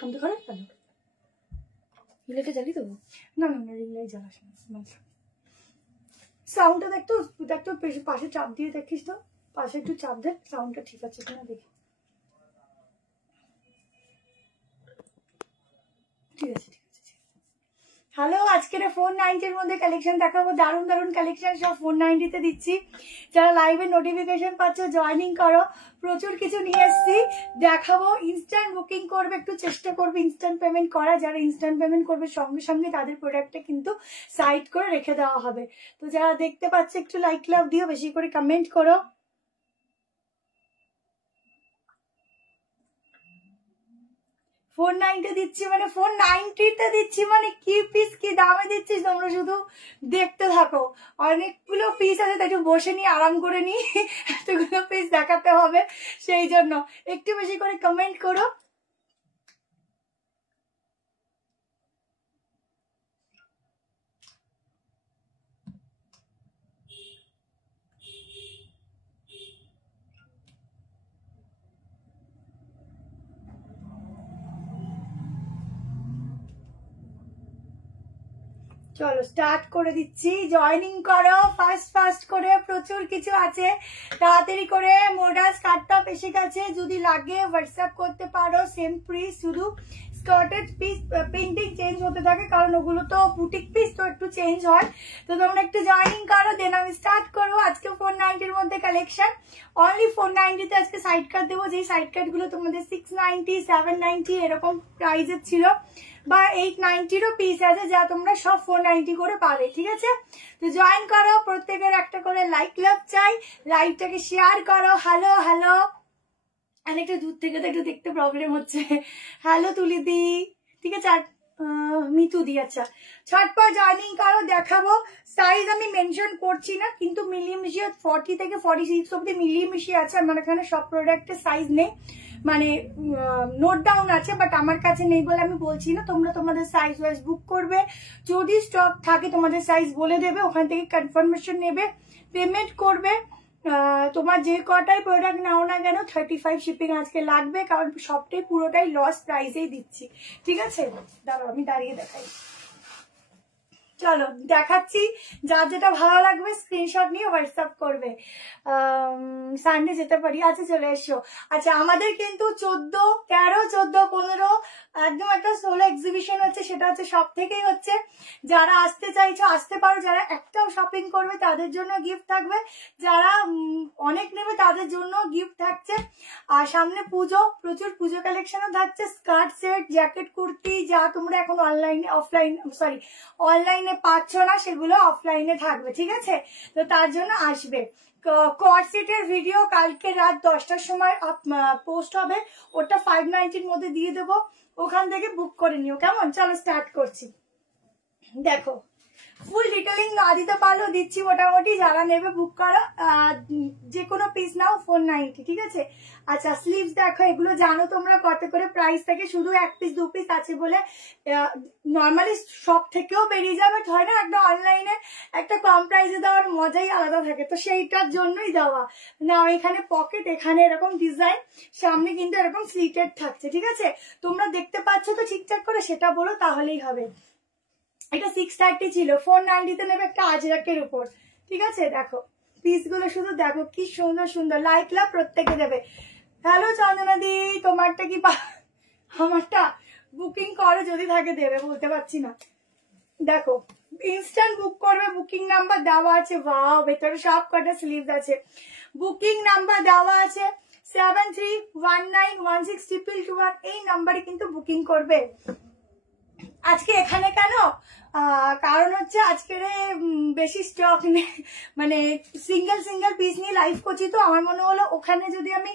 আমি তো খারাপ কেন রিলেটে জ্বালি দেবো না না না রিলাই জ্বালাস না সাউন্ডটা দেখতো দেখতো পাশে চাপ দিয়ে দেখিস তো পাশে একটু চাপ দেখ সাউন্ডটা ঠিক আছে কিনা দেখি ঠিক আছে হ্যালো আজকের 490 মধ্যে কালেকশন দেখাবো দারুণ দারুণ কালেকশন সব 490 তে দিচ্ছি যারা লাইভে নোটিফিকেশন পাচ্ছ জয়েনিং করো প্রচুর কিছু নিয়ে এসেছি দেখাবো ইনস্ট্যান্ট বুকিং করবে একটু চেষ্টা করবে ইনস্ট্যান্ট পেমেন্ট করা যারা ইনস্ট্যান্ট পেমেন্ট করবে সঙ্গে সঙ্গে তাদের প্রোডাক্টটা কিন্তু সাইড করে রেখে দেওয়া হবে তো যারা দেখতে পাচ্ছে একটু লাইক লাভ দিও বেশি করে কমেন্ট করো $490 দিচ্ছি মানে 490 তে দিচ্ছি মানে কি পিস কি দামে দিচ্ছি তোমরা শুধু দেখতে থাকো অনেকগুলো পিস আছে তাই একটু বসে নিয়ে আরাম করে নি এতগুলো পিস দেখাতে হবে সেই জন্য একটু বেশি করে কমেন্ট করো চলো স্টার্ট করে দিচ্ছি জয়েনিং করো ফাস্ট করে প্রচুর কিছু আছে তাড়াতাড়ি করে মোডাস কাটটা পেশে গেছে যদি লাগে হোয়াটসঅ্যাপ করতে পারো সেম পিস শুধু স্কার্টেড পিস প্রিন্টিং চেঞ্জ হতে থাকে কারণ ওগুলো তো বুটিক পিস তো একটু চেঞ্জ হয় তো তোমরা একটু জয়েনিং করো দেন আমি স্টার্ট করবো আজকে 490 মধ্যে কালেকশন অনলি 490 তে আজকে সাইড কাট দেবো যেই সাইড কাট গুলো তোমাদের 690 790 এরকম প্রাইসের ছিল বা 890 পিস আছে যা তোমরা সব 490 করে পাবে ঠিক আছে তো জয়েন করো প্রত্যেকের একটা করে লাইক লাভ চাই লাইভটাকে শেয়ার করো হ্যালো হ্যালো অনেকটা দূর থেকে তো একটু দেখতে প্রবলেম হচ্ছে হ্যালো তুলিদি ঠিক আছে মিতু দি আচ্ছা ছটপট জয়েনিং করো দেখাবো সাইজ আমি মেনশন করছি না কিন্তু মিলিয়ে 40 থেকে 46 অব্দি মিলিয়ে আছে আমার এখানে সব প্রোডাক্টের সাইজ নেই মানে নোট ডাউন আছে বাট আমার কাছে নেই বলে আমি বলছি না তোমরা তোমাদের সাইজ ওয়াইজ বুক করবে যদি স্টক থাকে তোমাদের সাইজ বলে দেবে ওখান থেকে কনফার্মেশন নেবে পেমেন্ট করবে তোমার যে কটাই প্রোডাক্ট নাও না কেন 35 শিপিং আজকে লাগবে কারণ সবটাই পুরোটাই লস প্রাইসেই দিচ্ছি ঠিক আছে দাঁড়াও আমি দাঁড়িয়ে দেখাই চলো দেখাচ্ছি যার যেটা ভালো লাগবে স্ক্রিনশট নিয়ে হোয়াটসঅ্যাপ করবে সানডে যেতে পারি আচ্ছা চলে এসো আচ্ছা আমাদের কিন্তু 14, 13, 14, 15 একদম একটা সোলো এক্সিবিশন হচ্ছে সেটা হচ্ছে সব থেকেই হচ্ছে যারা আসতে চাইছো আসতে পারো যারা একটাও শপিং করবে তাদের জন্য গিফট থাকবে যারা অনেক নেবে তাদের জন্য গিফট থাকছে আর সামনে পুজো প্রচুর পুজো কালেকশনও থাকছে স্কার্ট সেট জ্যাকেট কুর্তি যা তোমরা এখন অনলাইনে অনলাইনে পাচ্ছ না সেগুলো অফলাইনে থাকবে ঠিক আছে তো তার জন্য আসবে কট সেটের ভিডিও কালকে রাত 10টার সময় পোস্ট হবে ওটা 590 মধ্যে দিয়ে দেবো ওখান থেকে বুক করে নিও কেমন চলো স্টার্ট করছি দেখো ফুল ডিটেলিং না দিতে পারলেও দিচ্ছি মোটামুটি যারা নেবে বুক করো যে কোনো পিস নাও 490 ঠিক আছে আচ্ছা স্লিভস দেখো এগুলো জানো তোমরা কত করে প্রাইস থাকে শুধু এক পিস দু পিস আছে বলে নর্মালি সব থেকেও বেরিয়ে যাবে হয় না একটা অনলাইনে একটা কম প্রাইসে দেওয়ার মজাই আলাদা থাকে তো সেইটার জন্যই দেওয়া না এখানে পকেট এখানে এরকম ডিজাইন সামনে কিন্তু এরকম স্লিটেড থাকছে ঠিক আছে তোমরা দেখতে পাচ্ছ তো ঠিকঠাক করে সেটা বলো তাহলেই হবে এটা 630 ছিল 490 তে নেবে একটা আজরাকের উপর ঠিক আছে দেখো পিস গুলো শুধু দেখো কি সুন্দর সুন্দর লাইক লাভ প্রত্যেকে দেবে হ্যালো চন্দনাদি তোমারটা কি আমারটা বুকিং করে যদি থাকে দেবে বলতে পারছি না দেখো ইনস্ট্যান্ট বুক করবে বুকিং নাম্বার দেওয়া আছে ওয়াও ভেতরে সব কটা স্লিভস আছে বুকিং নাম্বার দেওয়া আছে 73191621 এই নাম্বারে কিন্তু বুকিং করবে আজকে এখানে কেন কারণ হচ্ছে আজকে বেশি স্টক নেই মানে সিঙ্গেল পিস নিয়ে লাইভ করছি তো আমার মনে হলো ওখানে যদি আমি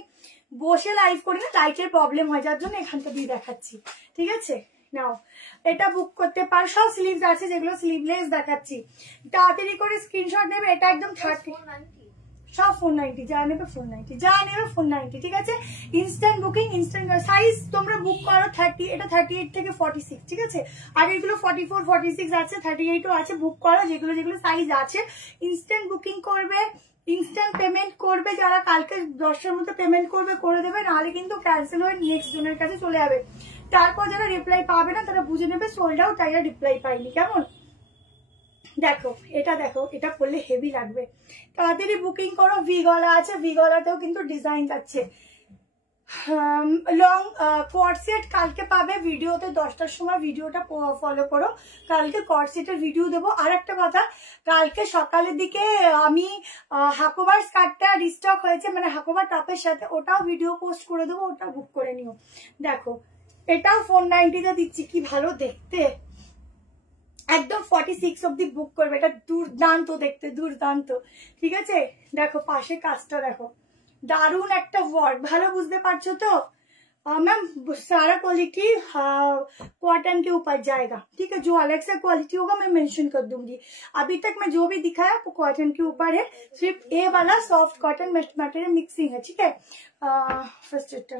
বসে লাইভ করি না লাইটের প্রবলেম হয় যার জন্য এখানটা দিয়ে দেখাচ্ছি ঠিক আছে নাও এটা বুক করতে পারো সব স্লিভস আছে যেগুলো স্লিভলেস দেখাচ্ছি তাড়াতাড়ি করে স্ক্রিনশট নেবে এটা একদম 30 সব 490 যা নেবে 490 ঠিক আছে ইনস্ট্যান্ট বুকিং ইনস্ট্যান্ট সাইজ তোমরা বুক করো 30 এটা 38 থেকে 46 ঠিক আছে আর এগুলো 44 46 আছে 38ও আছে বুক করো যেগুলো সাইজ আছে ইনস্ট্যান্ট বুকিং করবে ইনস্ট্যান্ট পেমেন্ট করবে যারা কালকে 10টার মধ্যে পেমেন্ট করবে করে দেবে নাহলে কিন্তু ক্যান্সেল হয়ে নেক্সট জনের কাছে চলে যাবে তারপর যারা রিপ্লাই পাবে না তারা বুঝে নেবে সোল্ড আউট, তাই রিপ্লাই পাইনি। কেমন দেখো, এটা করলে হেভি লাগবে, তাড়াতাড়ি বুকিং করো। ভি গলা আছে, ভি গলাতেও কিন্তু ডিজাইন যাচ্ছে। লং কর্সেট কালকে পাবে ভিডিওতে 10টার সময়, ভিডিওটা ফলো করো, কালকে কর্সেটের ভিডিও দেবো। আর একটা কথা, কালকে সকালের দিকে আমি হাকোবার স্কার্টটা রিস্টক হয়েছে, মানে হাকোবার টপের সাথে, ওটাও ভিডিও পোস্ট করে দেবো, ওটাও বুক করে নিও। দেখো এটাও 490 দিচ্ছি, কি ভালো দেখতে, একদম 46 অব্দি বুক করবে, এটা দুর্দান্ত দেখতে, দুর্দান্ত। ঠিক আছে, দেখো পাশে কাজটা দেখো, दारुण একটা ওয়ার্ক, ভালো বুঝতে পারছো তো मैम? सारा क्वालिटी कॉटन के ऊपर जाएगा, ठीक है। जो अलग से क्वालिटी होगा मैं मेंशन कर दूंगी। अभी तक मैं जो भी दिखाया वो कॉटन के ऊपर है, सिर्फ ये वाला सॉफ्ट कॉटन मटेरियल मिक्सिंग है, ठीक है। फर्स्ट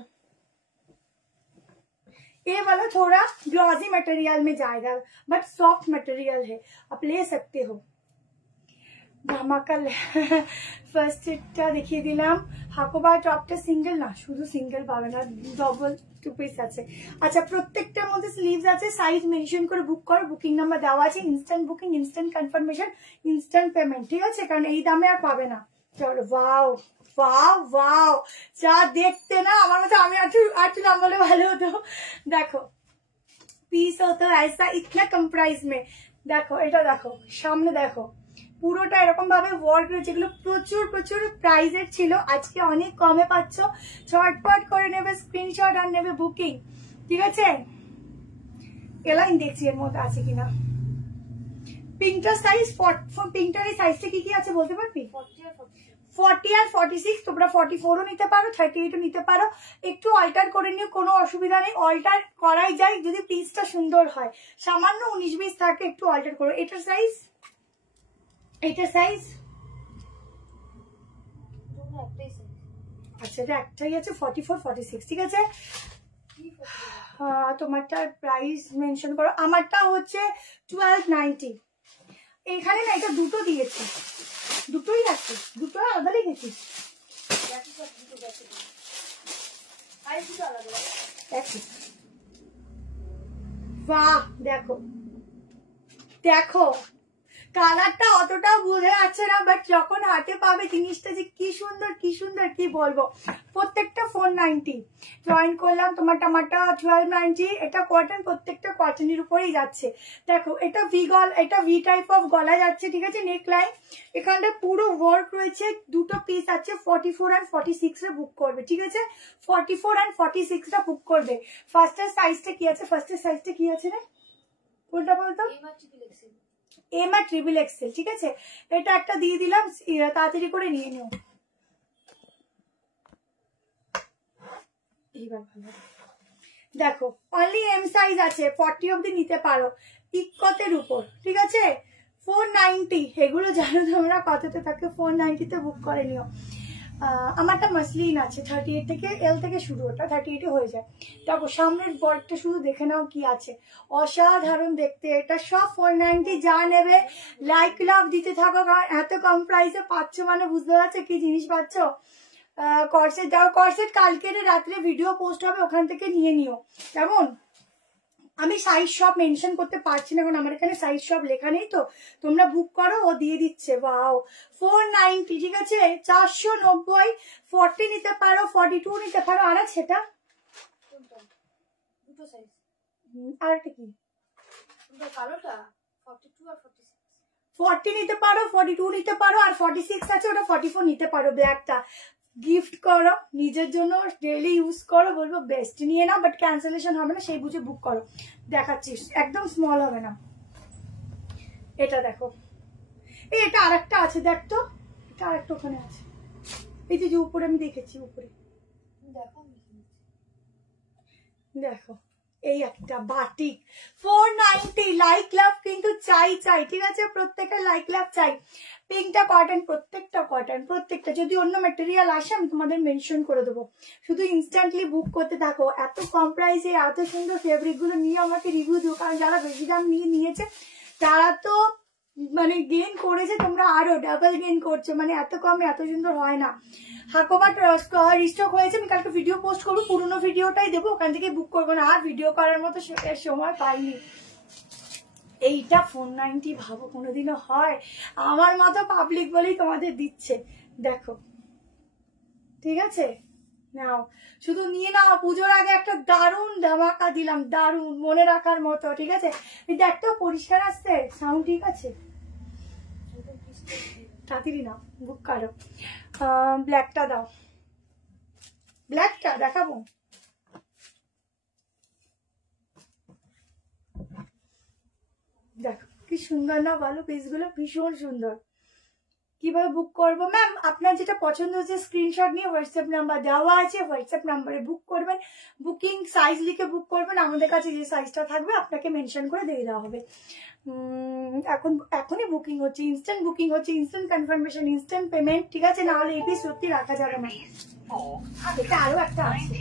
ये वाला थोड़ा ग्लॉसी मटेरियल में जाएगा, बट सॉफ्ट मटेरियल है, आप ले सकते हो। ধামাকা ফার্স্ট এডটা দেখিয়ে দিলাম। হাকোবার টপটা সিঙ্গেল না, শুধু সিঙ্গেল পাবে না, ডবল 2 পিস আছে। আচ্ছা, প্রত্যেকটার মধ্যে স্লিভস আছে, সাইজ মেনশন করে বুক করো, বুকিং নাম্বার দেওয়া আছে, instant booking, instant confirmation, instant payment, ঠিক আছে, কারণ এই দামে আর পাবে না। চলো, ওয়াও ওয়াও ওয়াও, যা দেখতে না আমার মতো, আমি আর নাম বলে ভালো হতো। দেখো পিস হতো ऐसा इतना कम प्राइस में। দেখো এটা দেখো, সামনে দেখো, পুরোটা এরকম ভাবে ওয়ার্ক রয়েছে, এগুলো প্রচুর প্রচুর প্রাইজের ছিল, আজকে অনেক কমে পাচ্ছ। ঝটপট করে নেবে স্ক্রিনশট আর নেবে বুকিং, ঠিক আছে। এলাইন দেখছি এর মধ্যে আছে কিনা। পিঙ্কটার সাইজ, পিঙ্কটার এই সাইজটা কি কি আছে বলতে পারবি? 40 আর 46, তোমরা 44ও নিতে পারো, 38ও নিতে পারো, একটু অল্টার করে নিও, কোনো অসুবিধা নেই, অল্টার করাই যায় যদি পিসটা সুন্দর হয়। সামান্য 19-20 থাকে, একটু অল্টার করো। এটার সাইজ, এটা সাইজ আচ্ছা, এটা একটাই আছে, 44 46, ঠিক আছে। তোমারটার প্রাইস মেনশন করো। আমারটা হচ্ছে 1290। এখানে না এটা দুটো দিয়েছি, দুটোই আছে, দুটো আলাদা লিখেছি। বাহ, দেখো দেখো, কালারটা অতটা বোঝা যাচ্ছে না, বাট যখন হাতে পাবে জিনিসটা যে কি সুন্দর কি সুন্দর, কি বলবো। প্রত্যেকটা 490 জয়েন করলাম, তোমার টামাটা 1290। এটা কটন, প্রত্যেকটা কটনের উপরেই যাচ্ছে। দেখো এটা এটা ভি টাইপ অফ গলা যাচ্ছে, ঠিক আছে। নেক লাইন এখানটা পুরো ওয়ার্ক রয়েছে, দুটো পিস আছে। 44 আর 46 রে বুক করবে, ঠিক আছে। 44 আর 46 টা বুক করবে। ফার্স্টের সাইজটা কি আছে? ফার্স্টের সাইজটা কি আছে রে, কোনটা বলতো? এম আর ট্রিপল এক্সেল, ঠিক আছে। এটা একটা দিয়ে দিলাম, তাড়াতাড়ি করে নিয়ে নিও। দেখো অনলি এম সাইজ আছে, 40 অব্দি নিতে পারো, ইক্কতের উপর, ঠিক আছে। 490, এগুলো জানো তোমরা কততে থাকে, 490 তে বুক করে নিও। আমারটা মাসলিন আছে, 38 থেকে, এল থেকে শুরু, ওটা 38 হয়ে যায়। দেখো সামনের বর্ডটা শুধু দেখে নাও কি আছে, অসাধারণ দেখতে। এটা সব 490, যা নেবে লাইক লাভ দিতে থাকো, কারণ এত কম প্রাইসে পাচ্ছ, মানে বুঝতে পারছো কি জিনিস পাচ্ছ। কর্সেট যাও, কর্সেট কালকে রাত্রে ভিডিও পোস্ট হবে, ওখান থেকে নিয়ে নিও, কেমন। আমি সাইজ সব মেনশন করতে পারছি না, কারণ আমার এখানে সাইজ সব লেখা নেই, তো তোমরা বুক করো, ও দিয়ে দিচ্ছে। ওয়াও, 490, ঠিক আছে। 490, 40 নিতে পারো, 42 নিতে পারো। আর সেটা দুটো সাইজ, আর একটা কি, কালোটা 42 আর 46, 40 নিতে পারো, 42 নিতে পারো, আর 46 আছে, ওটা 44 নিতে পারো। ব্ল্যাকটা গিফট করো, নিজের জন্য ডেইলি ইউজ করো, বলবো বেস্ট। নিয়ে নাও, বাট ক্যান্সেলেশন হবে না, সেই বুঝে বুক করো। দেখাচ্ছিস, একদম স্মল হবে না। এটা দেখো, এটা আরেকটা আছে, দেখ তো, এটা আরেকটা ওখানে আছে, এই যে উপরে আমি দেখেছি, উপরে দেখো, দেখো এই একটা বাটিক 490। লাইক লাভ কিন্তু চাই চাই, ঠিক আছে। প্রত্যেকের লাইক লাভ চাই। পিঙ্কটা কটন, প্রত্যেকটা কটন, প্রত্যেকটা। যদি অন্য ম্যাটেরিয়াল আসে আমি তোমাদের মেনশন করে দেবো, শুধু ইনস্ট্যান্টলি বুক করতে থাকো। এত কম প্রাইসে এত সুন্দর ফেব্রিক গুলো নিয়ে আমাকে রিভিউ দিও, কারণ যারা বেশি দাম নিয়ে নিয়েছে তারা তো মানে গেইন করেছে, তোমরা আরো ডাবল গেইন করছো, মানে এত কমে এত সুন্দর হয় না। হাকোবাট রিস্টক হয়েছে, আমি কালকে ভিডিও পোস্ট করবো, পুরোনো ভিডিওটাই দেবো, ওখান থেকে বুক করবো না, আর ভিডিও করার মতো সময় পাইনি। এইটা 490 ভাবো কোনোদিনও হয়? আমার মতো পাবলিক বলেই তোমাদের দিচ্ছে, দেখো ঠিক আছে নাও, শুধু নিয়ে নাও। পুজোর আগে একটা দারুণ ধামাকা দিলাম, দারুণ মনে রাখার মতো, ঠিক আছে? দেখতো পরিষ্কার আসছে, সাউন্ড ঠিক আছে? তাড়াতাড়ি নাও, বুক করো। ব্ল্যাকটা দাও, ব্ল্যাকটা দেখাবো। দেখো কি সুন্দর না বলো, পিসগুলো ভীষণ সুন্দর। কিভাবে বুক করবো ম্যাম? আপনার যেটা পছন্দ হচ্ছে স্ক্রিনশট নিয়ে হোয়াটসঅ্যাপ নাম্বার দেওয়া আছে, হোয়াটসঅ্যাপ নাম্বারে বুক করবেন, বুকিং সাইজ লিখে বুক করবেন, আমাদের কাছে যে সাইজটা থাকবে আপনাকে মেনশন করে দিয়ে দেওয়া হবে। এখনই বুকিং হচ্ছে, ইনস্ট্যান্ট বুকিং হচ্ছে, ইনস্ট্যান্ট কনফার্মেশন, ইনস্ট্যান্ট পেমেন্ট, ঠিক আছে? নাহলে এই পিস সত্যি রাখা যাবে না। এটা আরো একটা আছে,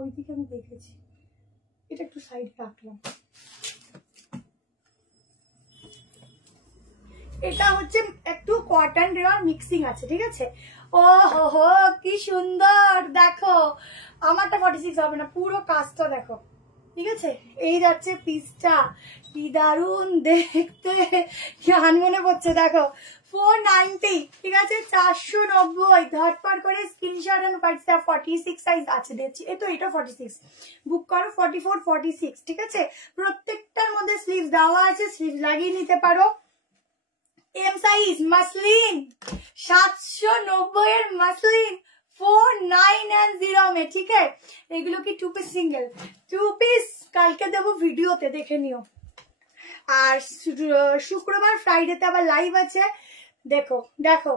ওই দিকে আমি দেখেছি, এটা একটু সাইড রাখলাম। এটা হচ্ছে একটু কটন রেওয়ার মিক্সিং আছে, ঠিক আছে? ও হো কি সুন্দর, দেখো আমারটা 46 হবে না, পুরো কাজটা দেখো, ঠিক আছে? এই যাচ্ছে পিসটা, কি দারুন দেখতে, গান মনে পড়ছে। দেখো 490, ঠিক আছে? 490, ধটপট করে স্ক্রিনশট এন্ড হোয়াটসঅ্যাপ। 46 সাইজ আছে দেখছি, এই তো এটা 46, বুক করো 44 46, ঠিক আছে? প্রত্যেকটার মধ্যে স্লিভ দেওয়া আছে, স্লিভ লাগিয়ে নিতে পারো। এম সাইজ মাসলিন 790 এর মাসলিন 490 में, ঠিক আছে? এগুলো কি 2 পিস সিঙ্গেল? 2 পিস কালকে দেবো ভিডিওতে, দেখে নিও। আর শুক্রবার ফ্রাইডেতে আবার লাইভ আছে, দেখো দেখো।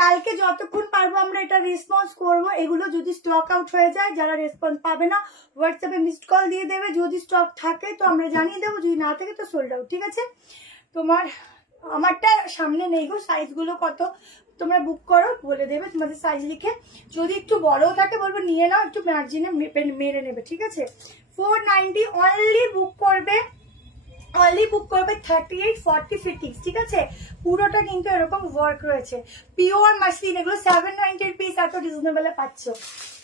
কালকে যতক্ষণ পারবো আমরা এটা রেসপন্স করবো। এগুলো যদি স্টক আউট হয়ে যায়, যারা রেসপন্স পাবে না হোয়াটসঅ্যাপে মিসড কল দিয়ে দেবে, যদি স্টক থাকে তো আমরা জানিয়ে দেবো, যদি না থাকে তো সোল্ড আউট, ঠিক আছে? তোমার আমারটা সামনে নেই গো, সাইজগুলো কত তোমরা বুক করো, বলে দেবে তোমাদের সাইজ লিখে। যদি একটু বড় থাকে বলবো নিয়ে নাও, একটু মার্জিনে মেরে নেবে, ঠিক আছে? 490 অনলি বুক করবে, অনলি বুক করবে 38 40 ফিটিংস, ঠিক আছে? পুরোটা কিন্তু এরকম ওয়ার্ক রয়েছে, পিওর মাসলিন। এগুলো 790 পিস, এত রিজনেবল পাচ্ছ।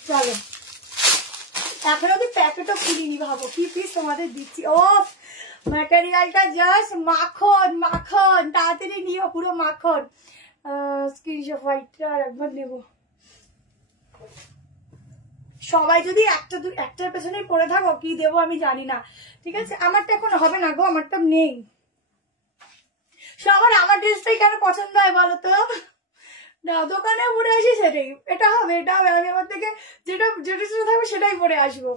চলো, এখন অব্দি প্যাকেটও খুলিনি, ভাবো কি পিস তোমাদের দিচ্ছি। ও ম্যাটেরিয়ালটা জাস্ট মাখন মাখন, তাড়াতাড়ি নিও, পুরো মাখন। স্ক্রিনশট হোয়াইটটা আর একবার নেবো। সবাই যদি একটার পেছনেই পড়ে থাকো, কি দেবো আমি জানি না, ঠিক আছে? আমারটা এখন হবে না গো, আমারটা নেই। সবার আমার ড্রেসটাই কেন পছন্দ হয় বলো তো? না, দোকানে পরে আসি সেটাই, এটা হবে এটা হবে, আমি আমার থেকে যেটা থাকবে সেটাই পরে আসবো,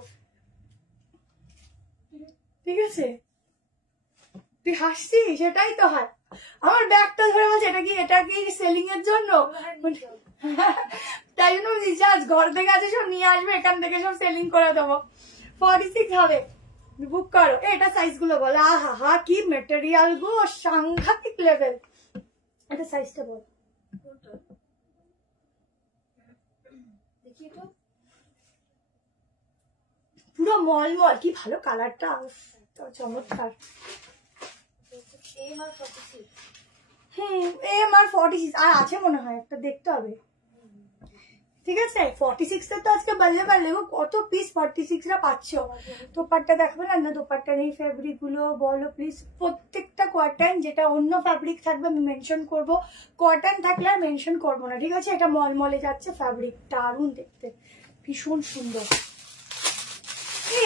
ঠিক আছে? তুই হাসছিস, সেটাই তো হয়। আমার ব্যাগটা ধরে বলছে এটা কি সেলিং এর জন্য, তাই জন্য রিচার্জ ঘর থেকে আছে সব নিয়ে আসবে, এখান থেকে সব সেলিং করে দেবো। 46 হবে, বুক করো। এটা সাইজ গুলো বলো, আহা হা কি মেটেরিয়াল গো, সাংঘাতিক লেভেল। এটা সাইজটা বল, পুরো মলমল, কি ভালো কালারটা, চমৎকার। এমআর 46 আর আছে মনে হয় একটা, দেখতে হবে, ঠিক আছে? 46 তো আজকে বললে কত পিস 46 রা পাচ্ছ। দোপাট্টা দেখবে না, দোপাট্টা নেই, ফেব্রিক গুলো বলো প্লিজ। প্রত্যেকটা কটন, যেটা অন্য ফ্যাব্রিক থাকবে আমি মেনশন করব, কটন থাকলে আর মেনশন করবো না, ঠিক আছে? এটা মলমলে যাচ্ছে, ফ্যাব্রিক দারুণ দেখতে, ভীষণ সুন্দর।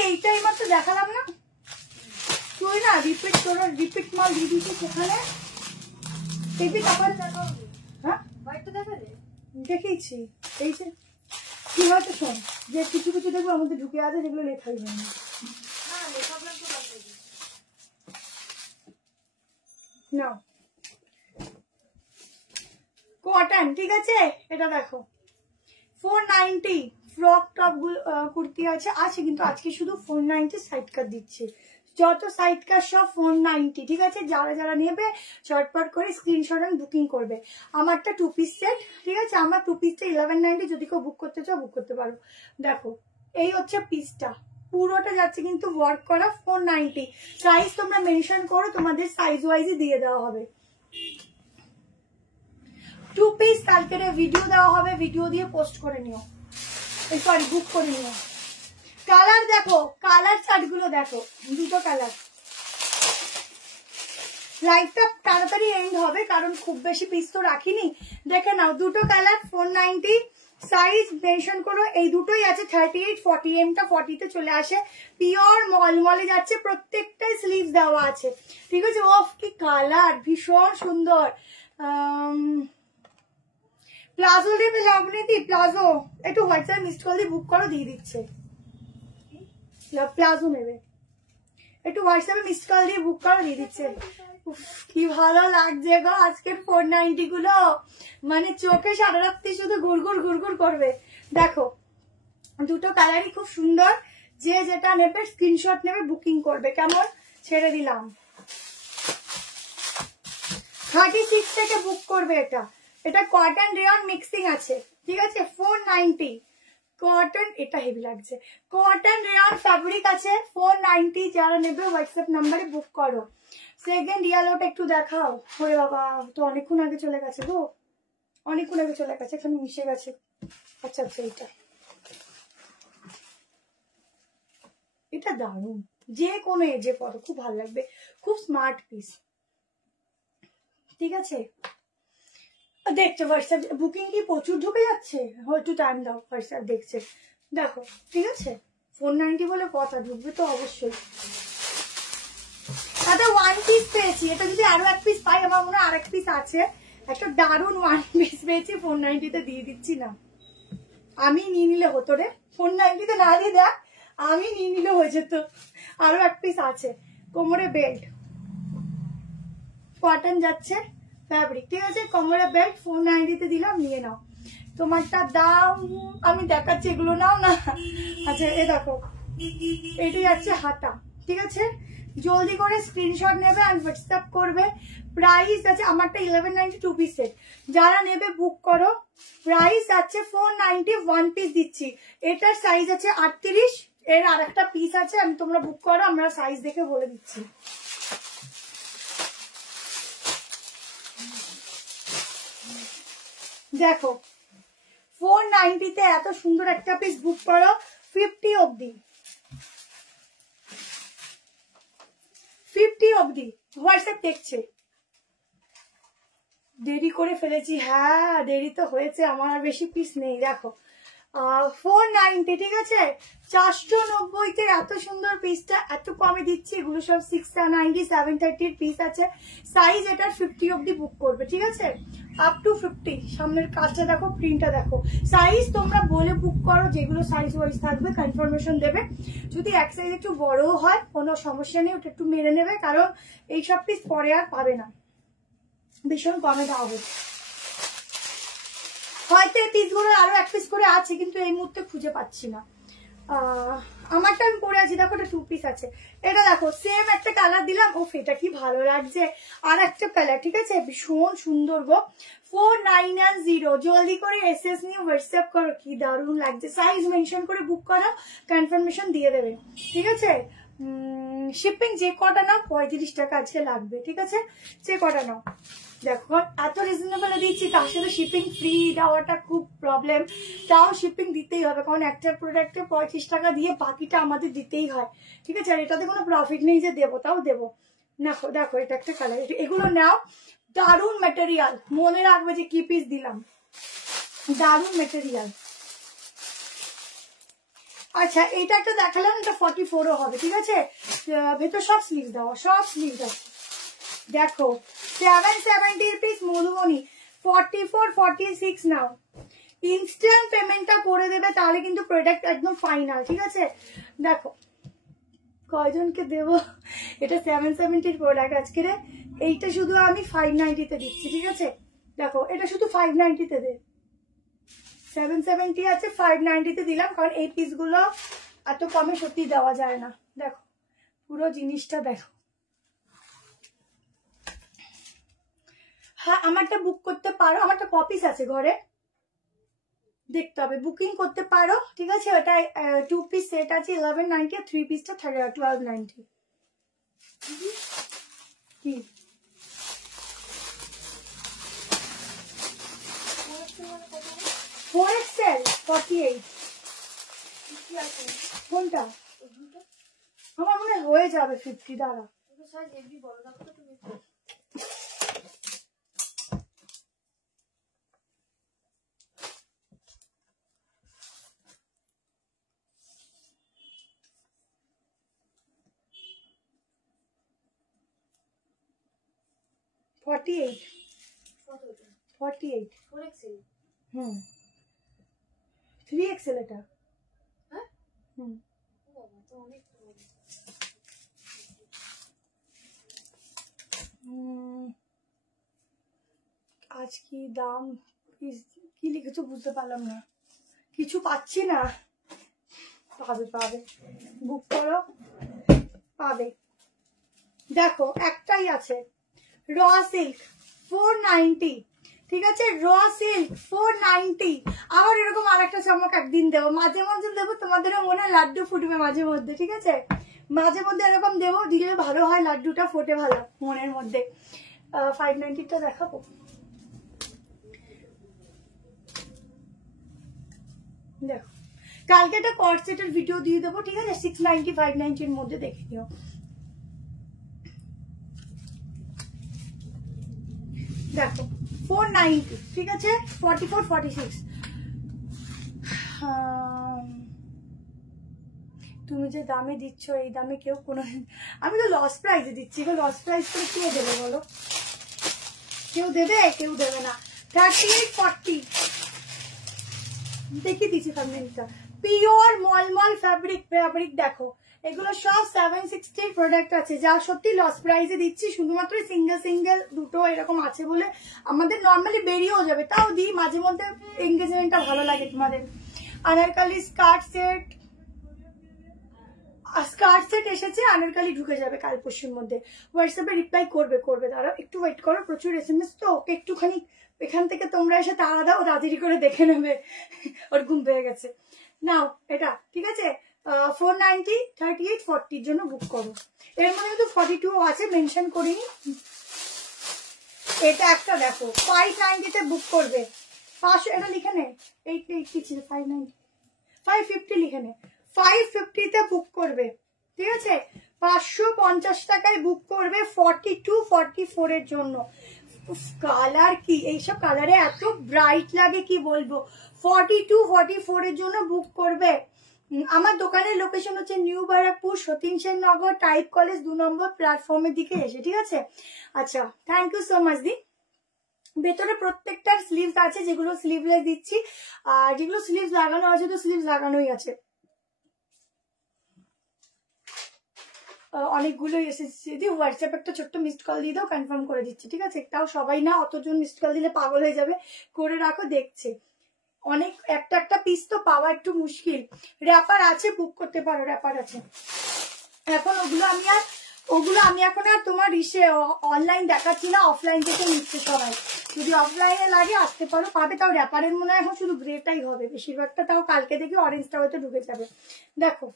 এইটাই মাত্র দেখালাম না, তুই না রিপিট মাল দিয়ে দিচ্ছি সেখানে, দেখবি তখন। হ্যাঁ দেখেইছি, এই যে কি হয়তো শোন, যে কিছু কিছু দেখবো আমাদের ঢুকে আছে যেগুলো লেখাই হয় না, কটন, ঠিক আছে? এটা দেখো 490, ফ্রক টপ কুর্তি আছে কিন্তু আজকে শুধু 490 সাইড কাট দিচ্ছি, যত সাইড কাট সব 490, ঠিক আছে? যারা যারা নেবে চটপট করে স্ক্রিনশট এন্ড বুকিং করবে। আমারটা 2 পিস সেট, ঠিক আছে? আমার 2 পিসটা 1190, যদি কেউ বুক করতে চাও বুক করতে পারো। দেখো এই হচ্ছে পিসটা, পুরোটা যাচ্ছে কিন্তু ওয়ার্ক করা 490। সাইজ তোমরা মেনশন করো, তোমাদের সাইজ ওয়াইজই দিয়ে দেওয়া হবে। 2 পিস কালকের ভিডিও দেওয়া হবে, ভিডিও দিয়ে পোস্ট করে নিও, সরি বুক করে নিও। কালার দেখো, কালার চার্টগুলো দেখো, দুটো কালার। লাইভটা তাড়াতাড়ি এন্ড হবে কারণ খুব বেশি পিস তো রাখিনি। দেখে নাও দুটো কালার 490। সাইজ মেনশন করো, এই দুটোই আছে 38 40। এমটা 40-তে চলে আসে, পিওর মলমলে যাচ্ছে, প্রত্যেকটাই স্লিভস দেওয়া আছে, ঠিক আছে। ওফ কি কালার, ভীষণ সুন্দর। প্লাজো নেবে লাভনীতি, প্লাজো একটু হোয়াটসঅ্যাপ মিসড কল দিয়ে বুক করো, দিয়ে দিচ্ছে। প্লাজো নেবে একটু হোয়াটসঅ্যাপে মিসড কল দিয়ে বুক করো, দিয়ে দিচ্ছে। কি ভালো লাগছে গো আজকের 490 গুলো, মানে চোখে সারা রাত্রি শুধু ঘুরঘুর ঘুরঘুর করবে। দেখো দুটো কালারই খুব সুন্দর, যে যেটা নেবে স্ক্রিনশট নেবে, বুকিং করবে। কেমন ছেড়ে দিলাম, 36 থেকে বুক করবে। এটা এটা কটন রেয়ন মিক্সিং আছে, ঠিক আছে। 490 কটন, এটা হেভি লাগছে, কটন রেয়ন ফ্যাব্রিক আছে, 490। যারা নেবে হোয়াটসঅ্যাপ নাম্বারে বুক করো। সেকেন্ড ইয়েলোটা একটু দেখাও। ওরে বাবা, তো অনেকক্ষণ আগে চলে গেছে গো, অনেকক্ষণ আগে চলে গেছে, এখানে মিশে গেছে। আচ্ছা আচ্ছা, এটা দারুণ, যে কোনো এজে পরো খুব ভালো লাগবে, খুব স্মার্ট পিস, ঠিক আছে। দেখছো হোয়াটসঅ্যাপ বুকিং কি প্রচুর ঢুকে যাচ্ছে, একটু টাইম দাও, হোয়াটসঅ্যাপ দেখছে, দেখো, ঠিক আছে। 490 বলে কথা, ঢুকবে তো অবশ্যই। দাদা 1 পিস পেয়েছি, এটা যদি আরো 1 পিস পাই, আমার মনে হয় আর 1 পিস আছে, একটা দারুণ 1 পিস পেয়েছি, 490-তে দিয়ে দিচ্ছি না। আমি নিয়ে নিলে হতো রে, 490-তে না দিয়ে দেখ, আমি নিয়ে নিলে হয়ে যেত। আরো 1 পিস আছে, কোমরে বেল্ট, কটন যাচ্ছে ফ্যাব্রিক, ঠিক আছে। কোমরে বেল্ট 490-তে দিলাম, নিয়ে নাও। তোমারটা দাম আমি দেখাচ্ছি, এগুলো নাও না। আচ্ছা এ দেখো, এটা যাচ্ছে হাতা, ঠিক আছে। জলদি করে স্ক্রিনশট নেবে আর হোয়াটসঅ্যাপ করবে। প্রাইস আছে আমারটা 1190 2 পিস সেট, যারা নেবে বুক করো। প্রাইস আছে 490, 1 পিস দিচ্ছি। এটার সাইজ আছে 38, এর আর একটা পিস আছে, আমি তোমরা বুক করো, আমরা সাইজ দেখে বলে দিচ্ছি। দেখো 490-তে এত সুন্দর একটা পিস বুক করো, 50 অবধি, 50 অবধি হোয়াটসঅ্যাপ দেখছে। দেরি করে ফেলেছি, হ্যাঁ দেরি তো হয়েছে, আমার আর বেশি পিস নেই। দেখো 490, ঠিক আছে। 490-তে এত সুন্দর পিসটা এত কমে দিচ্ছি, এগুলো সব 690 730 পিস আছে। সাইজ এটার 50 অবধি বুক করবে, ঠিক আছে, আপ টু 50। সামনের কাজটা দেখো, প্রিন্টটা দেখো। সাইজ তোমরা বলে বুক করো, যেগুলো সাইজ ওয়াইজ থাকবে কনফার্মেশন দেবে। যদি এক সাইজ একটু বড়ও হয় কোনো সমস্যা নেই, ওটা একটু মেরে নেবে, কারণ এইসব পিস পরে আর পাবে না, ভীষণ কমে দেওয়া হবে। হয়তো এই পিসগুলো আরো 1 পিস করে আছে, কিন্তু এই মুহূর্তে খুঁজে পাচ্ছি না। আমারটা আমি পরে আছি, দেখো এটা 2 পিস আছে। এটা দেখো সেম একটা কালার দিলাম, ওফ এটা কি ভালো লাগছে, আর একটা কালার, ঠিক আছে, ভীষণ সুন্দর গো। 4990, জলদি করে এসএস নিয়ে হোয়াটসঅ্যাপ করো, কি দারুণ লাগছে। সাইজ মেনশন করে বুক করো, কনফার্মেশন দিয়ে দেবে, ঠিক আছে। শিপিং যে কটা নাও 35 টাকা আজকে লাগবে, ঠিক আছে, যে কটা নাও। দেখো এত রিজনেবল দিচ্ছি, তার সাথে শিপিং ফ্রি দেওয়াটা খুব প্রবলেম, তাও শিপিং দিতেই হবে, কারণ একটা প্রোডাক্টে 35 টাকা দিয়ে বাকিটা আমাদের দিতেই হয়, ঠিক আছে। আর এটাতে কোনো প্রফিট নেই যে দেবো, তাও দেবো। দেখো দেখো এটা একটা কালার, এগুলো নাও, দারুণ মেটেরিয়াল, মনে রাখবে যে কি পিস দিলাম, দারুণ মেটেরিয়াল। আচ্ছা এটা একটা দেখালাম, এটা 44ও হবে, ঠিক আছে। ভেতর সব স্লিভ দেওয়া, সব স্লিভ আছে। দেখো 770 পিস মধুবনী, 44 46 নাও, ইনস্ট্যান্ট পেমেন্টটা করে দেবে, তাহলে কিন্তু প্রোডাক্ট একদম ফাইনাল, ঠিক আছে। দেখো কয়জনকে দেব, এটা 770 প্রোডাক্ট আজকে রে, এইটা শুধু আমি 590-তে দিচ্ছি, ঠিক আছে। দেখো এটা শুধু 590-তে দে, 770 আছে, 590-তে দিলাম, কারণ এই পিসগুলো এত কমে সত্যি দেওয়া যায় না। দেখো পুরো জিনিসটা দেখো। হ্যাঁ আমারটা বুক করতে পারো, আমারটা কপিস আছে ঘরে, দেখতে হবে, বুকিং করতে পারো, ঠিক আছে। ওটা 2 পিস সেট আছে 1190, আর 3 পিসটা 1290। কি 4XL 48 কোনটা? আমার মনে হয়ে যাবে 50 দ্বারা। হুম 3XL এটা। হুম আজ কি দাম কি লিখেছো বুঝতে পারলাম না, কিছু পাচ্ছি না। পাবে বুক করো, পাবে। দেখো একটাই আছে র সিল্ক 490, ঠিক আছে। Raw silk 490। আবার এরকম আরেকটা চমক একদিন দেবো, মাঝে মাঝে দেবো, তোমাদেরও মনে হয় লাড্ডু ফুটবে মাঝে মধ্যে, ঠিক আছে। মাঝে মধ্যে এরকম দেবো, দিলে ভালো হয়, লাড্ডুটা ফোটে ভালো মনের মধ্যে। 590টা দেখাবো। দেখো কালকে একটা কর্ড সেটের ভিডিও দিয়ে দেবো, ঠিক আছে। 690 590-র মধ্যে দেখে নিও। দেখো 490, ঠিক আছে। 44 46। তুমি যে দামে দিচ্ছ এই দামে কেউ কোনো, আমি তো লস প্রাইসে দিচ্ছি, লস প্রাইস করে কে দেবে বলো? কেউ দেবে? কেউ দেবে না। 38 40 দেখিয়ে দিচ্ছি ফ্যাব্রিকটা, পিওর মলমল ফ্যাব্রিক। দেখো এগুলো সব 760 প্রোডাক্ট আছে, যা সত্যি লস প্রাইসে দিচ্ছি, শুধুমাত্র সিঙ্গেল দুটো এরকম আছে বলে। আমাদের নর্মালি বেরিয়েও যাবে, তাও দিই মাঝে মধ্যে, এঙ্গেজমেন্টটা ভালো লাগে তোমাদের। আনারকালি স্কার্ট সেট এসেছে, আনারকালি ঢুকে যাবে কাল পরশুর মধ্যে। হোয়াটসঅ্যাপে রিপ্লাই করবে, দাঁড়াও একটু ওয়েট করো, প্রচুর SMS তো, ওকে একটুখানি এখান থেকে তোমরা এসে তাড়া দাও, তাড়াতাড়ি করে দেখে নেবে, ওর ঘুম পেয়ে গেছে। নাও এটা, ঠিক আছে। 490 38 40-র জন্য বুক করো। এর মধ্যে কিন্তু 42 আছে, মেনশন করিনি। এটা একটা দেখো 590-তে বুক করবে, 500 এটা লিখে নে, 880 ছিল 590, 550 লিখে নে, 550-তে বুক করবে, ঠিক আছে। 550 টাকায় বুক করবে 42 44 এর জন্য। কালার কি এইসব কালারে এত ব্রাইট লাগে কি বলবো। 42 44 এর জন্য বুক করবে। আমার দোকানের লোকেশন হচ্ছে নিউ ব্যারাকপুর, সতীন সেন নগর, টাইপ কলেজ 2 নম্বর প্ল্যাটফর্মের দিকে এসে, ঠিক আছে। আচ্ছা থ্যাংক ইউ সো মাচ দি। ভেতরে প্রত্যেকটার স্লিভস আছে, যেগুলো স্লিভলেস দিচ্ছি, আর যেগুলো স্লিভস লাগানো আছে তো স্লিভস লাগানোই আছে। অনেকগুলোই এসেছে, যদি হোয়াটসঅ্যাপ একটা ছোট্ট মিসড কল দিয়ে দাও, কনফার্ম করে দিচ্ছি, ঠিক আছে। একটাও সবাই না, অতজন মিসড কল দিলে পাগল হয়ে যাবে, করে রাখো, দেখছে। অনেক একটা পিস তো পাওয়া একটু মুশকিল। র্যাপার আছে, বুক করতে পারো, র্যাপার আছে। এখন ওগুলো আমি এখন আর তোমার অনলাইন দেখাচ্ছি না, অফলাইন থেকে নিচ্ছে সবাই। যদি অফলাইনে লাগে আসতে পারো, পাবে। তাও র্যাপারের মনে হয় এখন শুধু গ্রেটাই হবে বেশিরভাগটা, তাও কালকে দেখি অরেঞ্জটা হয়তো ঢুকে যাবে। দেখো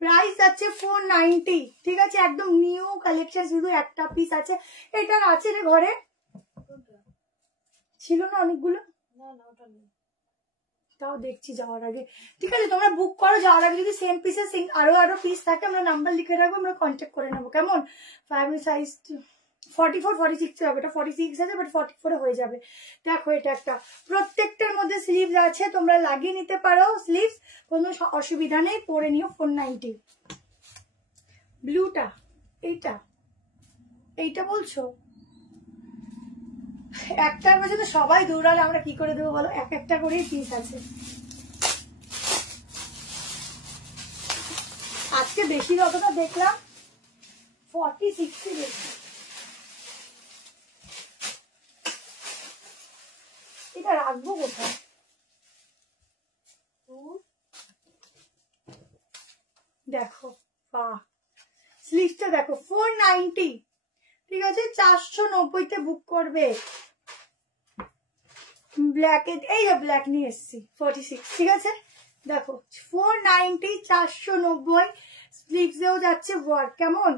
প্রাইস আছে 490, ঠিক আছে। একদম নিউ কালেকশন, শুধু একটা পিস আছে। এটার আছে রে ঘরে, ছিল না অনেকগুলো, তাও দেখছি যাওয়ার আগে, ঠিক আছে। তোমরা বুক করো, যাওয়ার আগে যদি সেম পিসের আরো পিস থাকে, আমরা নাম্বার লিখে রাখবো, আমরা কন্ট্যাক্ট করে নেবো, কেমন। ফ্যামিলি সাইজ 44 46 হবে, এটা 46 আছে, বাট 44 হয়ে যাবে। দেখো এটা একটা, প্রত্যেকটার মধ্যে স্লিভস আছে, তোমরা লাগিয়ে নিতে পারো স্লিভস, কোনো অসুবিধা নেই, পরে নিও। 490 ব্লুটা, এইটা বলছো? একটার পেছনে সবাই দৌড়ালে আমরা কি করে দেবো বলো, একটা করেই পিস আছে। আজকে বেশি যতটা দেখলাম 40-60 বেশি। এটা রাখবো কোথায়? দেখো বাহ, স্লিভসটা দেখো 490, ঠিক আছে। 490-তে বুক করবে। ব্ল্যাক, এই যে ব্ল্যাক নিয়ে এসছি 46, ঠিক আছে। দেখো 490, 490, স্লিভসেও যাচ্ছে ওয়ার্ক। কেমন?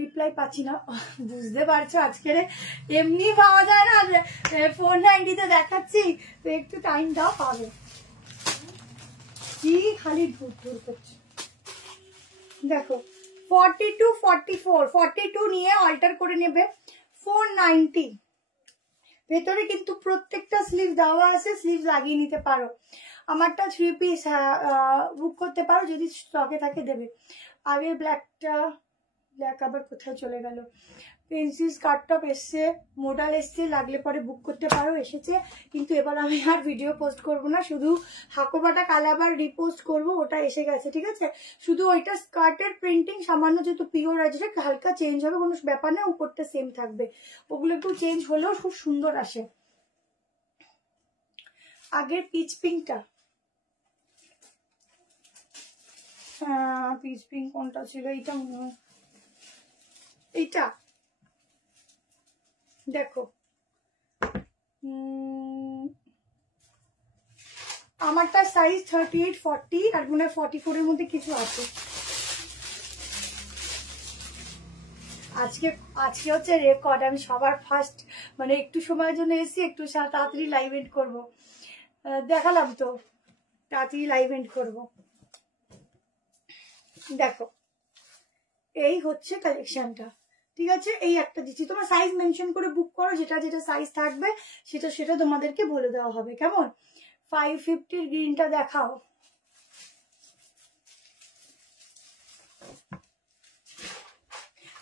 রিপ্লাই পাচ্ছি না, বুঝতে পারছো আজকের এমনি পাওয়া যায় না, 490 দেখাচ্ছি, তো একটু টাইম দাও, পাবে। কি খালি ধূর ধূর করছে। দেখো 42, 44, 42 নিয়ে অল্টার করে নেবে। 490 ভেতরে কিন্তু প্রত্যেকটা স্লিভ দেওয়া আছে, স্লিভ লাগিয়ে নিতে পারো। আমারটা 3 পিস বুক করতে পারো, যদি স্টকে থাকে দেবে। আগে ব্ল্যাকটা, ব্ল্যাক আবার কোথায় চলে গেল? পেন্সিল স্কার্ট টপ এসছে, মডেল এসছে, লাগলে পরে বুক করতে পারো, এসেছে। কিন্তু এবার আমি আর ভিডিও পোস্ট করব না, শুধু হাকোবাটা কাল আবার রিপোস্ট করব, ওটা এসে গেছে, ঠিক আছে। শুধু ওইটা স্কার্টের প্রিন্টিং সামান্য যেহেতু পিওর আছে, হালকা চেঞ্জ হবে, কোনো ব্যাপার না, উপরটা সেম থাকবে। ওগুলো একটু চেঞ্জ হলেও খুব সুন্দর আসে। আগের পিচ পিঙ্কটা, হ্যাঁ পিচ পিঙ্ক কোনটা ছিল? এইটা, এইটা দেখো, আমারটা সাইজ 38, 40 আর মনে হয় 44 এর মধ্যে কিছু আছে। আজকে হচ্ছে রেকর্ড, আমি সবার ফার্স্ট, মানে একটু সময়ের জন্য এসেছি, একটু তাড়াতাড়ি লাইভ এন্ড করবো। দেখালাম তো, তাড়াতাড়ি লাইভ এন্ড করবো। দেখো এই হচ্ছে কালেকশনটা, ঠিক আছে। এই একটা দিচ্ছি, তোমরা সাইজ মেনশন করে বুক করো, যেটা যেটা সাইজ থাকবে সেটা তোমাদেরকে বলে দেওয়া হবে। কেমন? 550 গ্রিনটা দেখাও।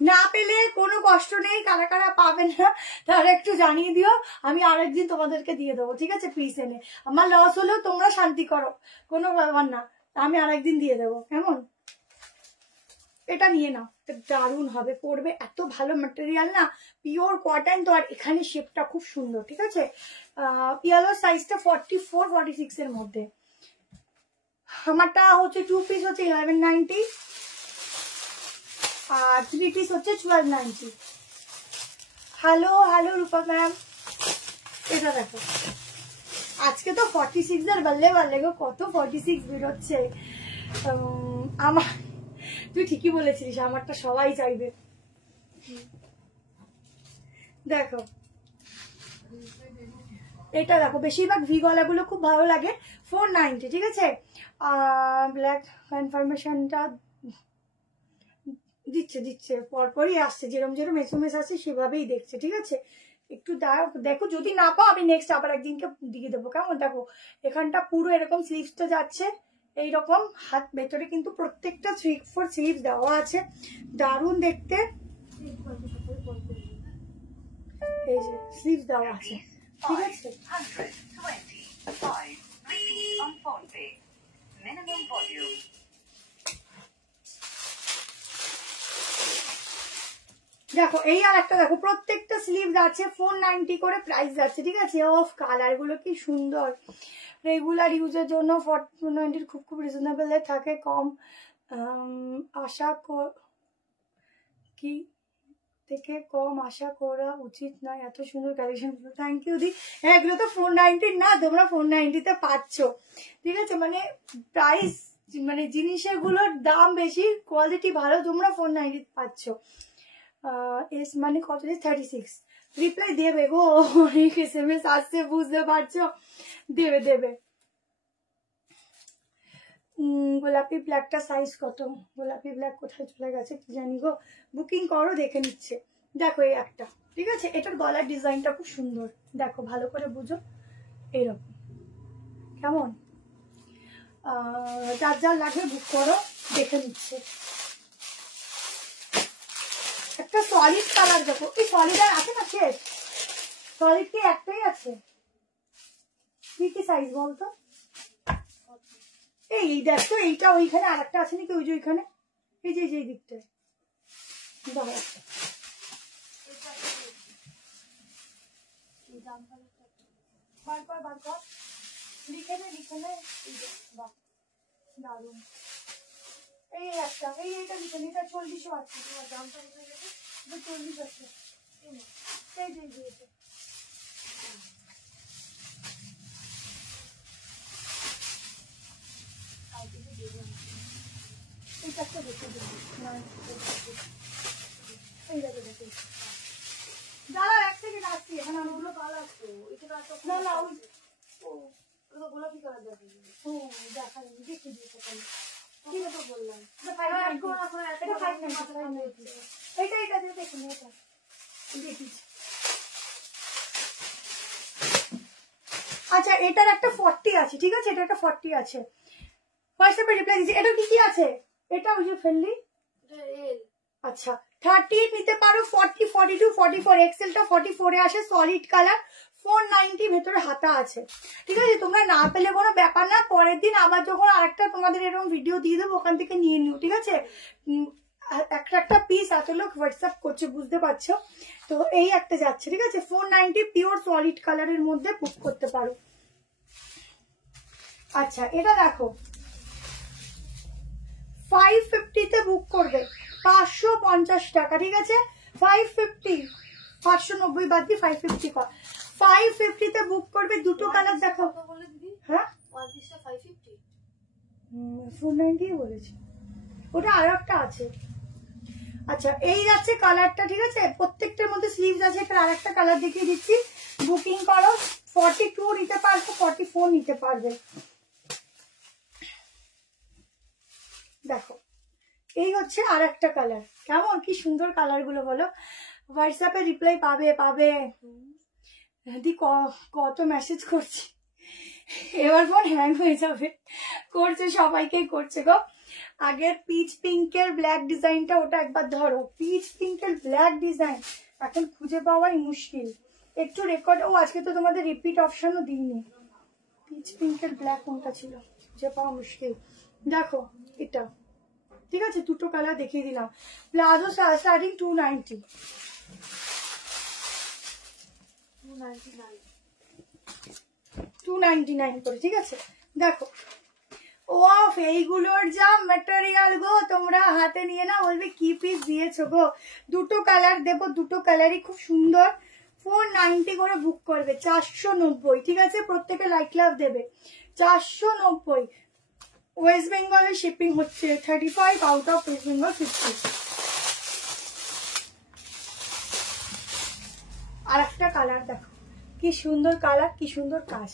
না পেলে কোনো কষ্ট নেই, কারা কারা পাবে না তারা একটু জানিয়ে দিও, আমি আরেকদিন তোমাদেরকে দিয়ে দেবো, ঠিক আছে। পিস এনে আমার লস হলেও তোমরা শান্তি করো, কোনো ব্যাপার না, আমি আরেকদিন দিয়ে দেবো। কেমন? এটা নিয়ে নাও, দারুণ হবে, পরবে, এত ভালো ম্যাটেরিয়াল না, পিওর কটন তো, আর এখানে শেপটা খুব সুন্দর, ঠিক আছে। পিয়ালো সাইজটা 44, 46 এর মধ্যে। আমারটা হচ্ছে 2 পিস হচ্ছে 1190, আর 3 পিস হচ্ছে 1290। হ্যালো হ্যালো রূপা ম্যাম, এটা দেখো, আজকে তো 46 এর বললে গো, কত 46 বেরোচ্ছে। আমার, তুই ঠিকই বলেছিস, আমারটা সবাই চাইবে। দেখো এটা দেখো, বেশিরভাগ ভি গলাগুলো খুব ভালো লাগে। 490, ঠিক আছে। ব্ল্যাক কনফার্মেশনটা দিচ্ছে পরপরই আসছে, যেরকম এসএমএস আসছে সেভাবেই দেখছে, ঠিক আছে। একটু দেখো, যদি না পাও আমি নেক্সট আবার একদিনকে দিয়ে দেবো। কেমন? দেখো এখানটা পুরো এরকম স্লিভসটা যাচ্ছে, এইরকম হাত ভেতরে কিন্তু প্রত্যেকটা 3/4 স্লিভ দেওয়া আছে, দারুণ দেখতে। এই যে স্লিভ দেওয়া আছে, ঠিক আছে। দেখো এই আর একটা দেখো, প্রত্যেকটা স্লিভ যাচ্ছে 490 করে প্রাইস যাচ্ছে, ঠিক আছে। অফ কালার গুলো কি সুন্দর, রেগুলার ইউজের জন্য 490 খুব রিজনেবল থাকে, কম আশা কি থেকে কম আশা করা উচিত নয়, এত সুন্দর কালেকশন। থ্যাংক ইউ দি। হ্যাঁ এগুলো তো 490 না, তোমরা 490 পাচ্ছ, ঠিক আছে। মানে প্রাইস, মানে জিনিসের গুলোর দাম বেশি, কোয়ালিটি ভালো, তোমরা 490 পাচ্ছ। এস মানে কত? 36। রিপ্লাই দেবে গো, অনেক এসএমএস আসছে, বুঝতে পারছো, দেবে। গোলাপি ব্ল্যাকটা সাইজ কত? গোলাপি ব্ল্যাক কোথায় চলে গেছে কি জানি গো, বুকিং করো, দেখে নিচ্ছে। দেখো এই একটা, ঠিক আছে, এটার গলার ডিজাইনটা খুব সুন্দর, দেখো ভালো করে বুঝো, এরকম। কেমন? যার লাগবে বুক করো, দেখে নিচ্ছে। একটা সলিড কালার দেখো, এই সলিড আর আছে না, শেষ সলিড কি একটাই আছে? কি সাইজ বলতো? এই দেখো, এইটা ওইখানে আর একটা আছে নাকি, ওই যে ওইখানে, এই যে এই দিকটায় বার কর, লিখে নে, দারুন। এই একটা, এইটা লিখে নে, এটা 40ও আছে, তোমার দামটা কোথায় গেছে? 40 আছে, এই যে দেখি বললাম এটা দেখুন এটা দেখি। আচ্ছা এটার একটা 40 আছে, ঠিক আছে, এটা একটা 40 আছে। হোয়াটসঅ্যাপে রিপ্লাই দিচ্ছি। এটা কি আছে? এটা ওই যে ফেললি। আচ্ছা 30 নিতে পারো, 40, 42, 44, এক্সেলটা 44 এ আসে, সলিড কালার, 490 ভেতরে হাতা আছে, ঠিক আছে। তোমরা না পেলে কোনো ব্যাপার না, পরের দিন আবার যখন আরেকটা তোমাদের এরকম ভিডিও দিয়ে দেবো ওখান থেকে নিয়ে নিও, ঠিক আছে। একটা পিস এত লোক হোয়াটসঅ্যাপ করছে, বুঝতে পারছো তো। এই একটা যাচ্ছে, ঠিক আছে, 490 পিওর সলিড কালারের মধ্যে বুক করতে পারো। আচ্ছা এটা দেখো 550 তে বুক করবে, 550 টাকা, ঠিক আছে। 550, 590 বাদ দিয়ে 550 কর। 550 তে বুক করবে, দুটো কালার দেখো। হ্যাঁ 490 বলেছি, ওটা আর একটা আছে। আচ্ছা এই যাচ্ছে কালারটা, ঠিক আছে, প্রত্যেকটার মধ্যে স্লিভস আছে। এটা আর একটা কালার দেখিয়ে দিচ্ছি, বুকিং করো। 42 নিতে পারবে, 44 নিতে পারবে। দেখো এই হচ্ছে আর একটা কালার, কেমন কি সুন্দর কালার গুলো বলো। হোয়াটসঅ্যাপে রিপ্লাই পাবে পাবে। দি কত মেসেজ করছি, এবার ফোন হ্যাং হয়ে যাবে। করছে সবাইকেই করছে গো। আগের পিচ পিঙ্কের ব্ল্যাক ডিজাইনটা ওটা একবার ধরো, পিচ পিঙ্কের ব্ল্যাক ডিজাইন এখন খুঁজে পাওয়াই মুশকিল। একটু রেকর্ড, ও আজকে তো তোমাদের রিপিট অপশনও দিইনি। পিচ পিঙ্কের ব্ল্যাক কোনটা ছিল খুঁজে পাওয়া মুশকিল। দেখো এটা, ঠিক আছে, দুটো কালার দেখিয়ে দিলাম। প্লাজো স্টার্টিং 290, 299 করে, ঠিক আছে। দেখো ওফ, এইগুলোর যা ম্যাটেরিয়াল গো, তোমরা হাতে নিয়ে না বলবে কি পিস দিয়েছো গো। দুটো কালার দেবো, দুটো কালারই খুব সুন্দর। 490 করে বুক করবে, 490, ঠিক আছে। প্রত্যেকে লাইক লাভ দেবে, 490। ওয়েস্ট বেঙ্গলে শিপিং হচ্ছে 35, আউট অফ ওয়েস্ট বেঙ্গল 50। আর একটা কালার দেখো, কি সুন্দর কালার, কি সুন্দর কাজ।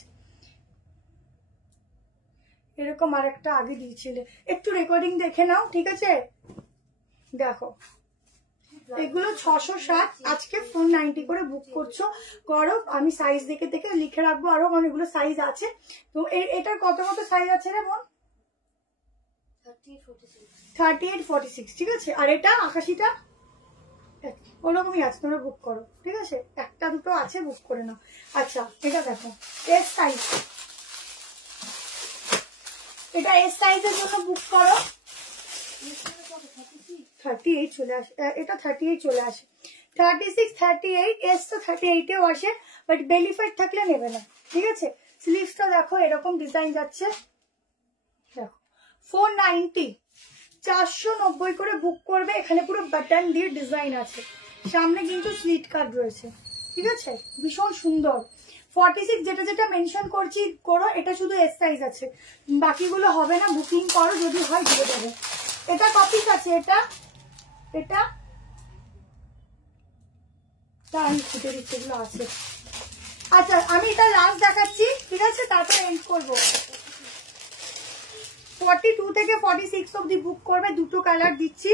এরকম আর একটা আগে দিয়েছিলে, একটু রেকর্ডিং দেখে নাও, ঠিক আছে। দেখো এগুলো 660, আজকে 490 করে বুক করছো, করো। আমি সাইজ দেখে দেখে লিখে রাখবো, আরো অনেকগুলো সাইজ আছে। তো এটার কত কত সাইজ আছে রে বোন? 38, 46, ঠিক আছে। আর এটা 81টা ওরকমই আছে, তোমরা বুক করো, ঠিক আছে। একটা দুটো আছে, বুক করে নাও। আচ্ছা এটা দেখো এস সাইজ, এটা এস সাইজের জন্য বুক করো। 38 চলে আসে, এটা 38 চলে আসে, 36, 38, এস তো 38এও আসে, বাট বেলি ফ্যাট থাকলে নেবে না, ঠিক আছে। স্লিভসটা দেখো এরকম ডিজাইন যাচ্ছে, দেখো 490, 490 করে বুক করবে। এখানে পুরো বাটন দিয়ে ডিজাইন আছে, সামনে কিন্তু স্লিট কাট রয়েছে, ঠিক আছে, ভীষণ সুন্দর। 46 যেটা যেটা মেনশন করছি করো, এটা শুধু এস সাইজ আছে, বাকিগুলো হবে না, বুকিং করো, যদি হয় দিয়ে দেবে। এটা কপিস আছে, এটা এটা আমি খুঁজে দিচ্ছি, এগুলো আছে। আচ্ছা আমি এটা লাস্ট দেখাচ্ছি, ঠিক আছে, তারপরে এন্ড করবো। 42 থেকে 46 অব্দি বুক করবে, দুটো কালার দিচ্ছি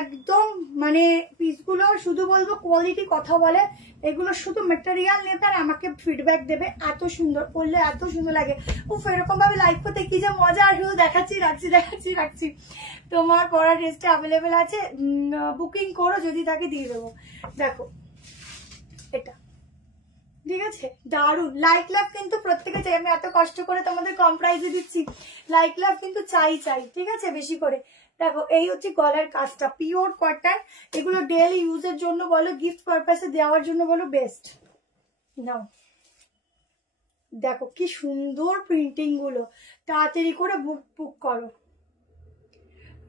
একদম। মানে পিসগুলো শুধু বলবো কোয়ালিটি কথা বলে, এগুলো শুধু মেটেরিয়াল নেবে আর আমাকে ফিডব্যাক দেবে। এত সুন্দর পড়লে এত সুন্দর লাগে, উফ এরকম ভাবে লাইভ করতে কি যে মজা। আর শুধু দেখাচ্ছি রাখছি দেখাচ্ছি রাখছি। তোমার পড়া ড্রেসটা অ্যাভেলেবেল আছে, বুকিং করো, যদি থাকে দিয়ে দেবো। দেখো এটা, ঠিক আছে, দারুন। লাইক লাভ কিন্তু প্রত্যেকে চাই, আমি এত কষ্ট করে তোমাদের কম প্রাইসে দিচ্ছি, লাইক লাভ কিন্তু চাই, ঠিক আছে, বেশি করে। দেখো এই হচ্ছে গলার কাজটা, পিওর কটন। এগুলো ডেইলি ইউজের জন্য বলো, গিফট পারপাসে দেওয়ার জন্য বলো, বেস্ট। নাও দেখো কি সুন্দর প্রিন্টিং গুলো, তাড়াতাড়ি করে বুক করো।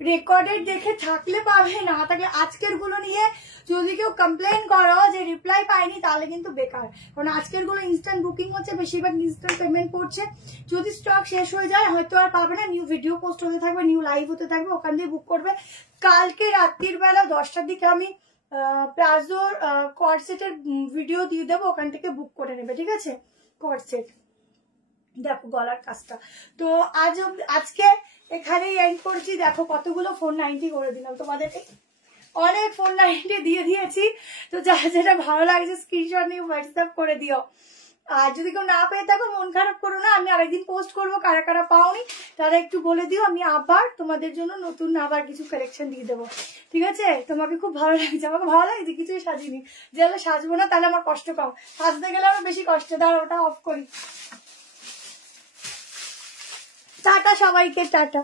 রেকর্ডেড দেখে থাকলে পাবে, না থাকলে আজকের গুলো নিয়ে যদি কেউ কমপ্লেন করো যে রিপ্লাই পাইনি, তাহলে কিন্তু বেকার। কারণ আজকের গুলো ইনস্ট্যান্ট বুকিং হচ্ছে, বেশিরভাগ ইনস্ট্যান্ট পেমেন্ট করছে। যদি স্টক শেষ হয়ে যায় হয়তো আর পাবে না, নিউ ভিডিও পোস্ট হতে থাকবে, নিউ লাইভ হতে থাকবে, ওখান দিয়ে বুক করবে। কালকে রাত্রির বেলা 10টার দিকে আমি প্লাজোর কর্ড সেটের ভিডিও দিয়ে দেবো, ওখান থেকে বুক করে নেবে, ঠিক আছে। কর্ড সেট দেখো গলার কাজটা। তো আজকে এখানেই এন্ড করছি। দেখো কতগুলো 490 করে দিলাম তোমাদের, অনেক 490 দিয়ে দিয়েছি। তো যেটা ভালো লাগছে স্ক্রিনশট নিয়ে হোয়াটসঅ্যাপ করে দিও। আর যদি কেউ না পেয়ে থাকো মন খারাপ করো না, আমি আরেকদিন পোস্ট করবো, কারা কারা পাওনি তারা একটু বলে দিও, আমি আবার তোমাদের জন্য নতুন আবার কিছু কালেকশন দিয়ে দেবো, ঠিক আছে? তোমাকে খুব ভালো লাগছে, আমাকে ভালো লাগছে, কিছুই সাজিনি, যেগুলো সাজবো না তাহলে আমার কষ্ট কম, সাজতে গেলে আমার বেশি কষ্ট। দাঁড়া ওটা অফ করি। টাটা সবাইকে, টাটা।